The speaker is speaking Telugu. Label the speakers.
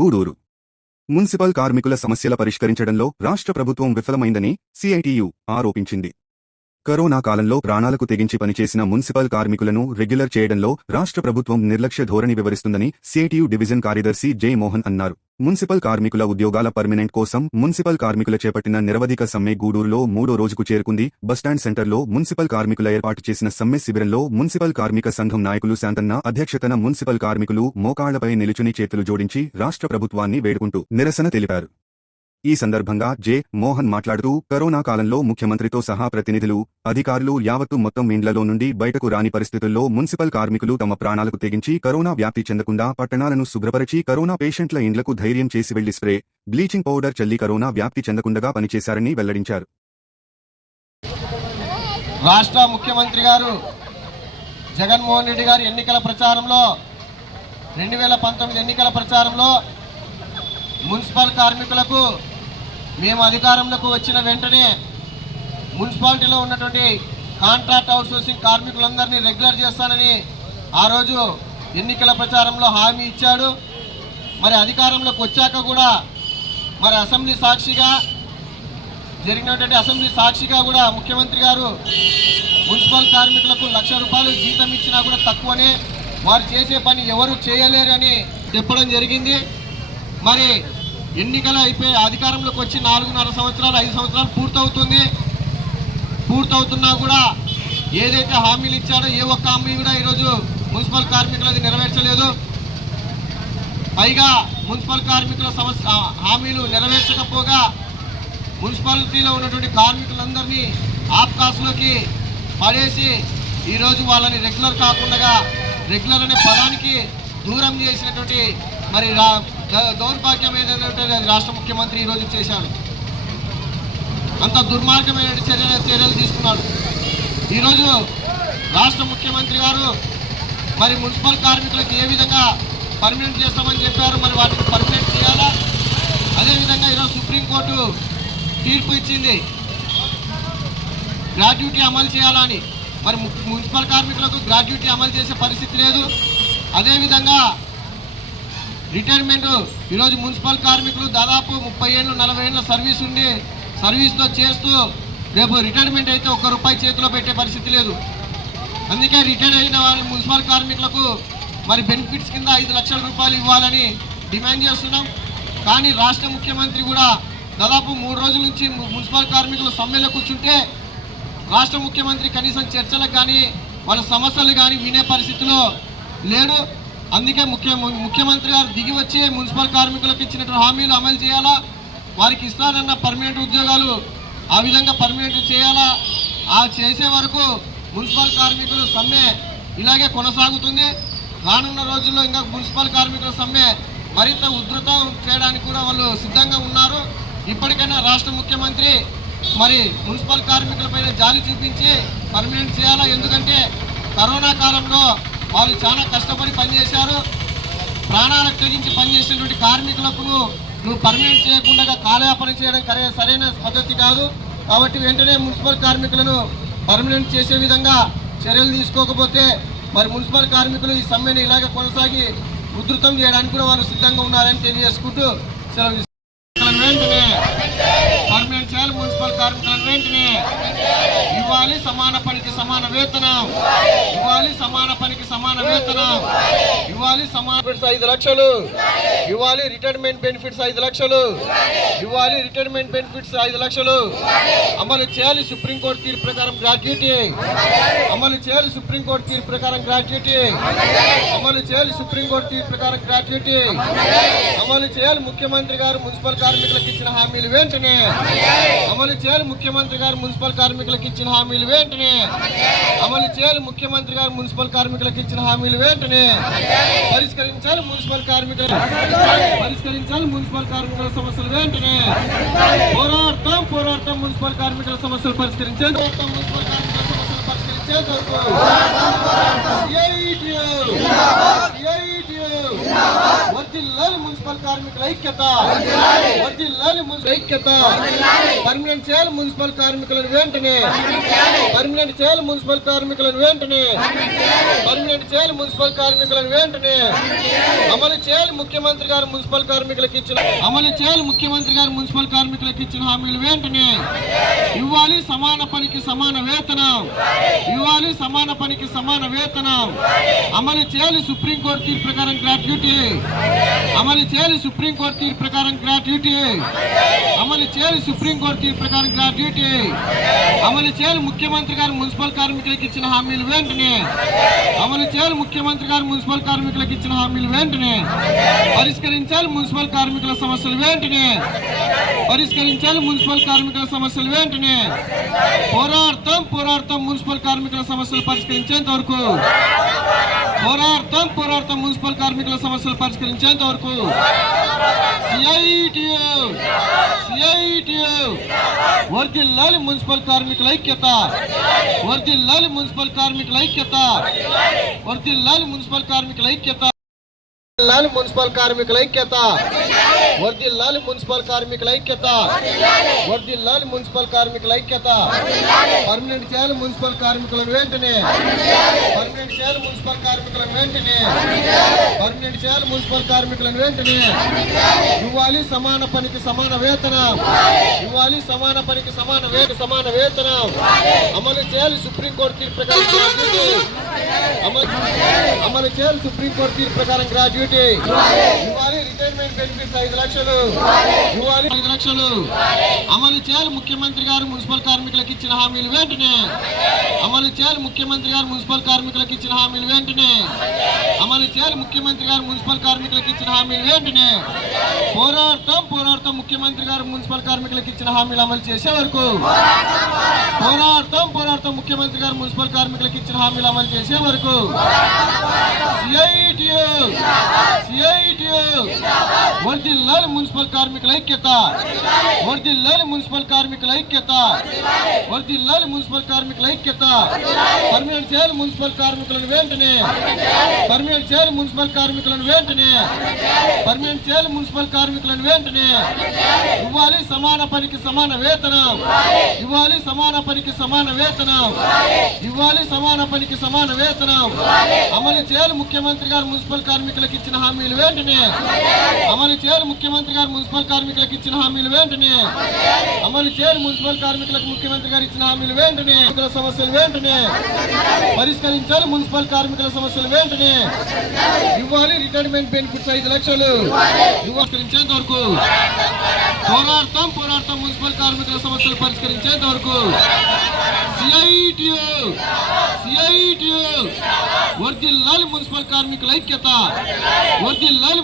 Speaker 1: గూడూరు. మున్సిపల్ కార్మికుల సమస్యల పరిష్కరించడంలో రాష్ట్ర ప్రభుత్వం విఫలమైందని సిఐటియు ఆరోపించింది. కరోనా కాలంలో ప్రాణాలకు తెగించి పనిచేసిన మున్సిపల్ కార్మికులను రెగ్యులర్ చేయడంలో రాష్ట్ర ప్రభుత్వం నిర్లక్ష్య ధోరణి వివరిస్తుందని సిఐటియు డివిజన్ కార్యదర్శి జై మోహన్ అన్నారు. మున్సిపల్ కార్మికుల ఉద్యోగాల పర్మినెంట్ కోసం మున్సిపల్ కార్మికుల చేపట్టిన నిరవధిక సమ్మె గూడూరులో మూడో రోజుకు చేరుకుంది. బస్టాండ్ సెంటర్లో మున్సిపల్ కార్మికుల ఏర్పాటు చేసిన సమ్మె శిబిరంలో మున్సిపల్ కార్మిక సంఘం నాయకులు శాంతన్న అధ్యక్షతన మున్సిపల్ కార్మికులు మోకాళ్ళపై నిలుచుని చేతులు జోడించి రాష్ట్ర ప్రభుత్వాన్ని వేడుకుంటూ నిరసన తెలిపారు. ఈ సందర్భంగా జె. మోహన్ మాట్లాడుతూ కరోనా కాలంలో ముఖ్యమంత్రితో సహా ప్రతినిధులు అధికారులు యావత్తు మొత్తం ఇండ్లలో నుండి బయటకు రాని పరిస్థితుల్లో మున్సిపల్ కార్మికులు తమ ప్రాణాలకు తెగించి కరోనా వ్యాప్తి చెందకుండా పట్టణాలను శుభ్రపరిచి కరోనా పేషెంట్ల ఇండ్లకు ధైర్యం చేసి వెళ్ళి స్ప్రే బ్లీచింగ్ పౌడర్ చల్లి కరోనా వ్యాప్తి చెందకుండా పనిచేశారని వెల్లడించారు.
Speaker 2: రాష్ట్ర ముఖ్యమంత్రి గారు జగన్మోహన్ రెడ్డి గారు ఎన్నికల ప్రచారంలో రెండు వేల పంతొమ్మిది ఎన్నికల ప్రచారంలో మున్సిపల్ కార్మికులకు మేము అధికారంలోకి వచ్చిన వెంటనే మున్సిపాలిటీలో ఉన్నటువంటి కాంట్రాక్ట్ అవుట్సోర్సింగ్ కార్మికులందరినీ రెగ్యులర్ చేస్తానని ఆ రోజు ఎన్నికల ప్రచారంలో హామీ ఇచ్చాడు. మరి అధికారంలోకి వచ్చాక కూడా మరి అసెంబ్లీ సాక్షిగా జరిగినటువంటి అసెంబ్లీ సాక్షిగా కూడా ముఖ్యమంత్రి గారు మున్సిపల్ కార్మికులకు లక్ష రూపాయలు జీతం ఇచ్చినా కూడా తక్కువనే. వారు చేసే పని ఎవరు చేయలేరని చెప్పడం జరిగింది. మరి ఎన్నికలు అయిపోయి అధికారంలోకి వచ్చి నాలుగున్నర సంవత్సరాలు ఐదు సంవత్సరాలు పూర్తవుతుంది. పూర్తవుతున్నా కూడా ఏదైతే హామీలు ఇచ్చాడో ఏ ఒక్క హామీ కూడా ఈరోజు మున్సిపల్ కార్మికులది నెరవేర్చలేదు. పైగా మున్సిపల్ కార్మికుల సమస్య హామీలు నెరవేర్చకపోగా మున్సిపాలిటీలో ఉన్నటువంటి కార్మికులందరినీ ఆప్కాస్లోకి పడేసి ఈరోజు వాళ్ళని రెగ్యులర్ కాకుండా రెగ్యులర్ అనే పదానికి దూరం చేసినటువంటి మరి రా- దౌర్భాగ్యం ఏదైతే రాష్ట్ర ముఖ్యమంత్రి ఈరోజు చేశాడు. అంత దుర్మార్గమైన చర్యలు చర్యలు తీసుకున్నాడు. ఈరోజు రాష్ట్ర ముఖ్యమంత్రి గారు మరి మున్సిపల్ కార్మికులకు ఏ విధంగా పర్మినెంట్ చేస్తామని చెప్పారు మరి వాటిని పర్మినెంట్ చేయాలా? అదేవిధంగా ఈరోజు సుప్రీంకోర్టు తీర్పు ఇచ్చింది. గ్రాడ్యుటీ అమలు చేయాలని. మరి మున్సిపల్ కార్మికులకు గ్రాడ్యుటీ అమలు చేసే పరిస్థితి లేదు. అదేవిధంగా రిటైర్మెంట్. ఈరోజు మున్సిపల్ కార్మికులు దాదాపు ముప్పై ఏళ్ళు నలభై ఏళ్ళ సర్వీస్ ఉండి సర్వీస్తో చేస్తూ రేపు రిటైర్మెంట్ అయితే ఒక్క రూపాయి చేతిలో పెట్టే పరిస్థితి లేదు. అందుకే రిటైర్ అయిన వాళ్ళ మున్సిపల్ కార్మికులకు మరి బెనిఫిట్స్ కింద ఐదు లక్షల రూపాయలు ఇవ్వాలని డిమాండ్ చేస్తున్నాం. కానీ రాష్ట్ర ముఖ్యమంత్రి కూడా దాదాపు మూడు రోజుల నుంచి మున్సిపల్ కార్మికులు సమ్మెలో కూర్చుంటే రాష్ట్ర ముఖ్యమంత్రి కనీసం చర్చలకు కానీ వాళ్ళ సమస్యలు కానీ వినే పరిస్థితిలో లేడు. అందుకే ముఖ్య ముఖ్యమంత్రి గారు దిగి వచ్చి మున్సిపల్ కార్మికులకు ఇచ్చినటువంటి హామీలు అమలు చేయాలా? వారికి ఇస్తానన్న పర్మనెంట్ ఉద్యోగాలు ఆ విధంగా పర్మనెంట్ చేయాలా? ఆ చేసే వరకు మున్సిపల్ కార్మికులు సమ్మె ఇలాగే కొనసాగుతుంది. రానున్న రోజుల్లో ఇంకా మున్సిపల్ కార్మికుల సమ్మె మరింత ఉధృతం చేయడానికి కూడా వాళ్ళు సిద్ధంగా ఉన్నారు. ఇప్పటికైనా రాష్ట్ర ముఖ్యమంత్రి మరి మున్సిపల్ కార్మికులపైన జాలి చూపించి పర్మనెంట్ చేయాలా? ఎందుకంటే కరోనా కాలంలో వాళ్ళు చాలా కష్టపడి పనిచేశారు. ప్రాణాలకు తెగించి పనిచేసినటువంటి కార్మికులకు నువ్వు పర్మనెంట్ చేయకుండా కాలయాపన చేయడం కరే సరైన పద్ధతి కాదు. కాబట్టి వెంటనే మున్సిపల్ కార్మికులను పర్మనెంట్ చేసే విధంగా చర్యలు తీసుకోకపోతే మరి మున్సిపల్ కార్మికులు ఈ సమ్మెను ఇలాగే కొనసాగి ఉధృతం చేయడానికి కూడా వాళ్ళు సిద్ధంగా ఉన్నారని తెలియజేసుకుంటూ సెలవు వెంటనే పర్మనెంట్ చేయాలి మున్సిపల్ కార్మికులను వెంటనే ఇవ్వాలి. సమాన పనికి సమాన వేతనం. ఇవ్వాలి సమాన పనికి సమాన వేతనం. ఇవ్వాలి సమాన బెనిఫిట్స్ ఐదు లక్షలు. ఇవ్వాలి రిటైర్మెంట్ బెనిఫిట్స్ ఐదు లక్షలు. ఇవ్వాలి రిటైర్మెంట్ బెనిఫిట్స్ ఐదు లక్షలు. అమలు చేయాలి సుప్రీంకోర్టు తీర్పు ప్రకారం గ్రాడ్యుయేటీ అమలు చేయాలి సుప్రీంకోర్టు తీర్పు ప్రకారం గ్రాడ్యుయేటీ అమలు చేయాలి సుప్రీంకోర్టు తీర్పు ప్రకారం గ్రాడ్యుయేటీ అమలు చేయాలి ముఖ్యమంత్రి గారు మున్సిపల్ కార్మికులకు ఇచ్చిన హామీలు వెంటనే. అమలు చేయాలి ముఖ్యమంత్రి గారు మున్సిపల్ కార్మికులకు ఇచ్చిన హామీలు వెంటనే. అమలు చేయాలి. ముఖ్యమంత్రి గారు మున్సిపల్ కార్మికులకు ఇచ్చిన హామీలు వెంటనే పరిష్కరించాలి. మున్సిపల్ కార్మికుల పరిష్కరించాలి. మున్సిపల్ కార్మికుల సమస్యలు వెంటనే పోరాడతాం. పోరాడతాం. మున్సిపల్ కార్మికుల సమస్యలు పరిష్కరించే మున్సిపల్ కార్మికుల సమస్యలు పరిష్కరించే వర్దిల్లాలి మున్సిపల్ కార్మికుల ఐక్యత! వర్దిల్లాలి మున్సిపల్ ఐక్యత! పర్మనెంట్ చేయాలి మున్సిపల్ కార్మికులను వెంటనే! పర్మనెంట్ చేయాలి! మున్సిపల్ కార్మికులను వెంటనే! పర్మనెంట్ చేయాలి! మున్సిపల్ కార్మికులను వెంటనే! అమలు చేయాలి ముఖ్యమంత్రి గారు మున్సిపల్ కార్మికులకు ఇచ్చిన అమలు చేయాలి ముఖ్యమంత్రి గారు మున్సిపల్ కార్మికులకు ఇచ్చిన హామీలు వెంటనే! ఇవ్వాలి సమాన పనికి సమాన వేతనం! ఇవ్వాలి సమాన పనికి సమాన వేతనం! అమలు చేయాలి సుప్రీంకోర్టు తీర్పు ప్రకారం గ్రాట్యుటీ! గ్రాట్యుటీ. అమలు చేయాలి సుప్రీంకోర్టు తీర్పు ప్రకారం గ్రాట్యుటీ. అమలు చేయాలి సుప్రీంకోర్టు తీర్పు ప్రకారం గ్రాట్యుటీ. అమలు చేయాలి ముఖ్యమంత్రి గారు మున్సిపల్ కార్మికులకు ఇచ్చిన హామీలు వెంటనే. అమలు చేయాలి ముఖ్యమంత్రి గారు మున్సిపల్ కార్మికులకు ఇచ్చిన హామీలు వెంటనే. పరిష్కరించాలి మున్సిపల్ కార్మికుల సమస్యలు వెంటనే. పరిష్కరించాలి మున్సిపల్ కార్మికుల సమస్యలు వెంటనే. పోరాడతాం పోరాడతాం మున్సిపల్ కార్మికుల సమస్యలు పరిష్కరించేంత వరకు. పోరాడతాం పోరాడతాం మున్సిపల్ కార్మికుల సమస్యలు పరిష్కరించేంత వరకు. వర్దిల్లాలి మున్సిపల్ కార్మికుల ఐక్యత వర్దిల్లాలి మున్సిపల్ కార్మికుల ఐక్యత వర్దిల్లాలి మున్సిపల్ కార్మికుల ఐక్యత. వర్దిల్లాలి మున్సిపల్ కార్మికుల ఐక్యత. వర్దిల్లాలి మున్సిపల్ కార్మికుల ఐక్యత. వర్దిల్లాలి మున్సిపల్ కార్మికుల ఐక్యత. పర్మనెంట్ చేయాలి మున్సిపల్ కార్మికులను వెంటనే. పర్మనెంట్ చేయాలి మున్సిపల్ కార్మికులను వెంటనే. పర్మనెంట్ చేయాలి మున్సిపల్ కార్మికులను వెంటనే. ఇవ్వాలి సమాన పనికి సమాన వేతన. ఇవ్వాలి సమాన పనికి సమాన వేత సమాన వేతనం. అమలు చేయాలి సుప్రీంకోర్టు తీర్పు ప్రకారం గ్రాడ్యుటీ. అమలు చేయాలి సుప్రీంకోర్టు తీర్పు ప్రకారం గ్రాడ్యుటీ. ఇవ్వాలి రిటైర్మెంట్ బెనిఫిట్స్ ఐదు లక్షలు. ఇవ్వాలి ఐదు లక్షలు. అమలు చేయాలి ముఖ్యమంత్రి గారు మున్సిపల్ కార్మికులకు ఇచ్చిన హామీలు వెంటనే. అమలు చేయాలి ముఖ్యమంత్రి గారు మున్సిపల్ కార్మికులకు ఇచ్చిన హామీలు వెంటనే. అమలు చేయాలి ముఖ్యమంత్రి గారు మున్సిపల్ కార్మికులకు ఇచ్చిన హామీలు వెంటనే. పోరాడతాం పోరాడతాం ముఖ్యమంత్రి గారు మున్సిపల్ కార్మికులకు ఇచ్చిన హామీలు అమలు చేసే వరకు పోరాడతాం పోరాడతాం. ముఖ్యమంత్రి గారు మున్సిపల్ కార్మికులకు ఇచ్చిన హామీలు అమలు చేసే వరకు సిఐటియు వర్దిల్లాలి మున్సిపల్ కార్మికుల ఐక్యత వర్దిల్లాలి మున్సిపల్ కార్మికుల ఐక్యత వర్దిల్లాలి మున్సిపల్ కార్మికుల ఐక్యత పర్మనెంట్ చేయాలి మున్సిపల్ కార్మికులను వెంటనే పర్మనెంట్ చేయాలి మున్సిపల్ కార్మికులను వెంటనే పర్మినెంట్ చేయాలి మున్సిపల్ కార్మికులను వెంటనే ఇవ్వాలి సమాన పనికి సమాన వేతనం ఇవ్వాలి సమాన పనికి సమాన వేతనం ఇవ్వాలి సమాన పనికి సమాన వేతనం అమలు చేయాలి ముఖ్యమంత్రి గారు మున్సిపల్ కార్మికులకు ఇచ్చిన హామీలు వెంటనే అమలు చేయాలి. ముఖ్యమంత్రి గారు మున్సిపల్ కార్మికులకు ఇచ్చిన హామీలు వెంటనే అమలు చేయాలి. మున్సిపల్ కార్మికులకు ముఖ్యమంత్రి గారు ఇచ్చిన హామీలు వెంటనే కార్మికుల సమస్యలు వెంటనే పరిష్కరించాలి. మున్సిపల్ కార్మికుల సమస్యలు వెంటనే ఇవ్వాలి. రిటైర్మెంట్ బెనిఫిట్స్ ఐదు లక్షలు పరిష్కరించేంత వరకు పోరాడతాం పోరాడతాం. మున్సిపల్ కార్మికుల సమస్యలు పరిష్కరించేంత వరకు సిఐటియు సిఐటియు వర్దిల్లాలి మున్సిపల్ కార్మికుల ఐక్యత వర్దిల్లాలి